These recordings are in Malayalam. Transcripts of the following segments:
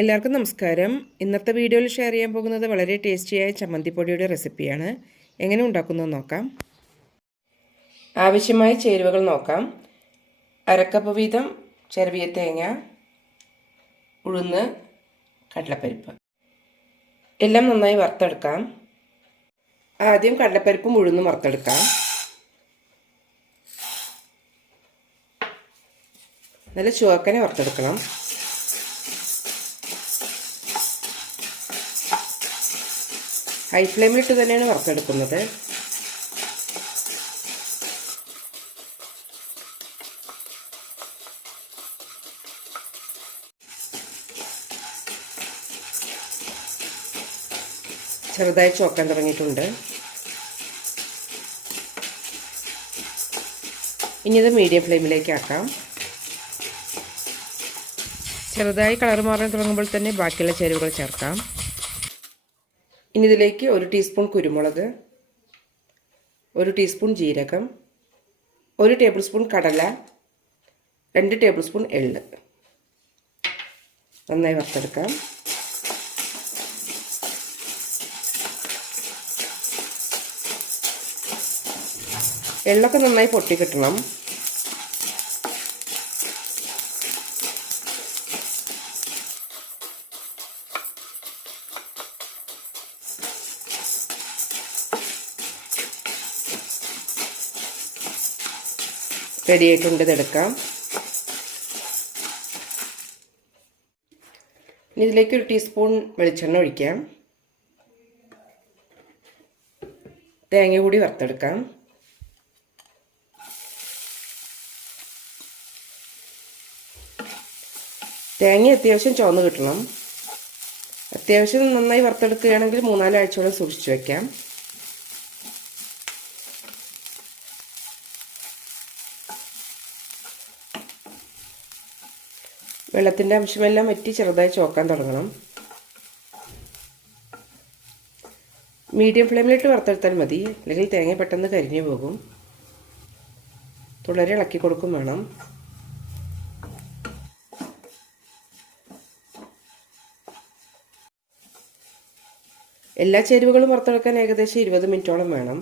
എല്ലാവർക്കും നമസ്കാരം. ഇന്നത്തെ വീഡിയോയിൽ ഷെയർ ചെയ്യാൻ പോകുന്നത് വളരെ ടേസ്റ്റിയായ ചമ്മന്തിപ്പൊടിയുടെ റെസിപ്പിയാണ് എങ്ങനെ ഉണ്ടാക്കുന്നത് നോക്കാം. ആവശ്യമായ ചേരുവകൾ നോക്കാം. അരക്കപ്പ് വീതം ചെറിയ തേങ്ങ ഉഴുന്ന് കടലപ്പരിപ്പ്. എല്ലാം നന്നായി വറുത്തെടുക്കാം. ആദ്യം കടലപ്പരിപ്പും ഉഴുന്നും വറുത്തെടുക്കാം. നല്ല ചുവക്കനെ വറുത്തെടുക്കണം. ഹൈ ഫ്ലെയിമിലിട്ട് തന്നെയാണ് വറുത്തെടുക്കുന്നത്. ചെറുതായി ചോക്കാൻ തുടങ്ങിയിട്ടുണ്ട്. ഇനി ഇത് മീഡിയം ഫ്ലെയിമിലേക്ക് ആക്കാം. ചെറുതായി കളർ മാറാൻ തുടങ്ങുമ്പോൾ തന്നെ ബാക്കിയുള്ള ചേരുവകൾ ചേർക്കാം. ഇനി ഇതിലേക്ക് ഒരു ടീസ്പൂൺ കുരുമുളക് ഒരു ടീസ്പൂൺ ജീരകം ഒരു ടേബിൾ സ്പൂൺ കടല രണ്ട് ടേബിൾ സ്പൂൺ എള്ള്. നന്നായി വറുത്തെടുക്കാം. എള്ളൊക്കെ നന്നായി പൊട്ടി കിട്ടണം റെഡി ആയിട്ടുണ്ട് ഇതെടുക്കാം. ഇനി ഇതിലേക്ക് ഒരു ടീസ്പൂൺ വെളിച്ചെണ്ണ ഒഴിക്കാം. തേങ്ങ കൂടി വറുത്തെടുക്കാം. തേങ്ങ അത്യാവശ്യം ചുവന്ന് കിട്ടണം. അത്യാവശ്യം നന്നായി വറുത്തെടുക്കുകയാണെങ്കിൽ മൂന്നാലാഴ്ചയോളം സൂക്ഷിച്ചു വയ്ക്കാം വെള്ളത്തിന്റെ അംശമെല്ലാം വറ്റി ചെറുതായി ചോക്കാൻ തുടങ്ങണം. മീഡിയം ഫ്ലെയിമിലിട്ട് വറുത്തെടുത്താൽ മതി. അല്ലെങ്കിൽ തേങ്ങ പെട്ടെന്ന് കരിഞ്ഞു പോകും. തുടരെ ഇളക്കി കൊടുക്കും വേണം. എല്ലാ ചേരുവകളും വറുത്തെടുക്കാൻ ഏകദേശം ഇരുപത് മിനിറ്റോളം വേണം.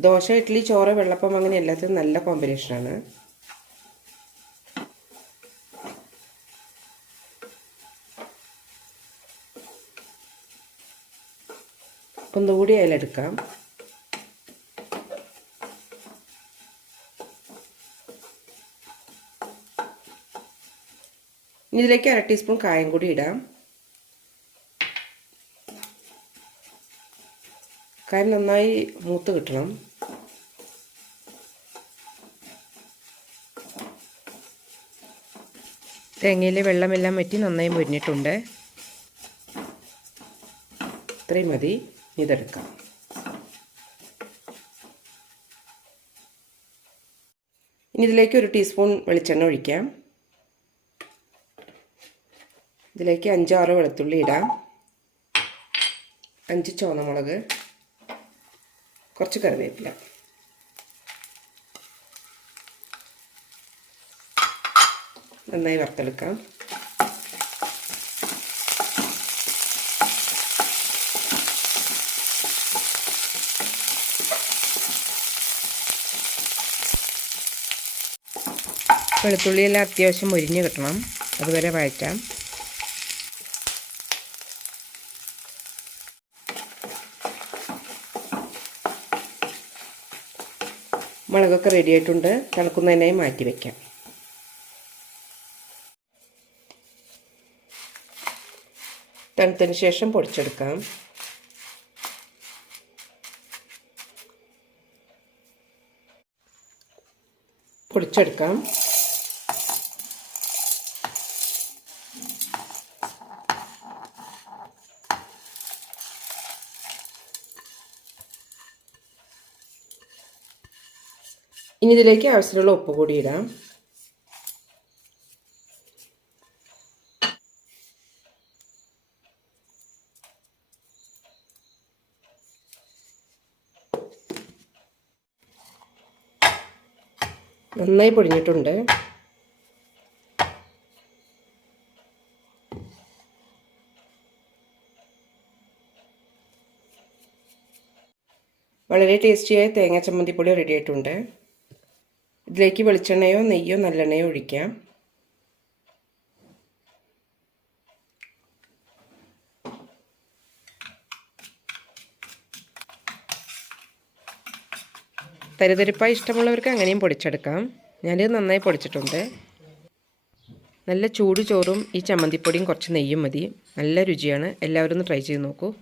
ദോശ ഇഡ്ഡലി ചോറ് വെള്ളപ്പം അങ്ങനെ എല്ലാത്തിനും നല്ല കോമ്പിനേഷനാണ്. ഒന്നുകൂടി അതിലെടുക്കാം. ഇതിലേക്ക് അര ടീസ്പൂൺ കായം കൂടി ഇടാം. കായം നന്നായി മൂത്ത് കിട്ടണം. തേങ്ങയിലെ വെള്ളമെല്ലാം വറ്റി നന്നായി മുരിഞ്ഞിട്ടുണ്ട്. ഇത്രയും മതി. ഇതെടുക്കാം. ഇനി ഇതിലേക്ക് ഒരു ടീസ്പൂൺ വെളിച്ചെണ്ണ ഒഴിക്കാം. ഇതിലേക്ക് അഞ്ചാറ് വെളുത്തുള്ളി ഇടാം. അഞ്ച് ചുവന്നമുളക്. കുറച്ച് കറിവേപ്പില. നന്നായി വറുത്തെടുക്കാം. വെളുത്തുള്ളിയെല്ലാം അത്യാവശ്യം മുരിഞ്ഞ് കിട്ടണം. അതുവരെ വഴറ്റാം. മുളകൊക്കെ റെഡി ആയിട്ടുണ്ട്. തിളക്കുന്നതിനായി മാറ്റി വയ്ക്കാം തണുത്തതിന് ശേഷം പൊടിച്ചെടുക്കാം. പൊടിച്ചെടുക്കാം. ഇനി ഇതിലേക്ക് ആവശ്യമുള്ള ഉപ്പ് കൂടി ഇടാം. നന്നായി പൊടിഞ്ഞിട്ടുണ്ട്. വളരെ ടേസ്റ്റിയായ തേങ്ങ ചമ്മന്തിപ്പൊടി റെഡി ആയിട്ടുണ്ട്. ഇതിലേക്ക് വെളിച്ചെണ്ണയോ നെയ്യോ നല്ലെണ്ണയോ ഒഴിക്കാം. തരിതരിപ്പായി ഇഷ്ടമുള്ളവർക്ക് അങ്ങനെയും പൊടിച്ചെടുക്കാം. ഞാനിത് നന്നായി പൊടിച്ചിട്ടുണ്ട്. നല്ല ചൂട് ചോറും ഈ ചമ്മന്തിപ്പൊടിയും കുറച്ച് നെയ്യും മതി. നല്ല രുചിയാണ്. എല്ലാവരും ഒന്ന് ട്രൈ ചെയ്ത് നോക്കൂ.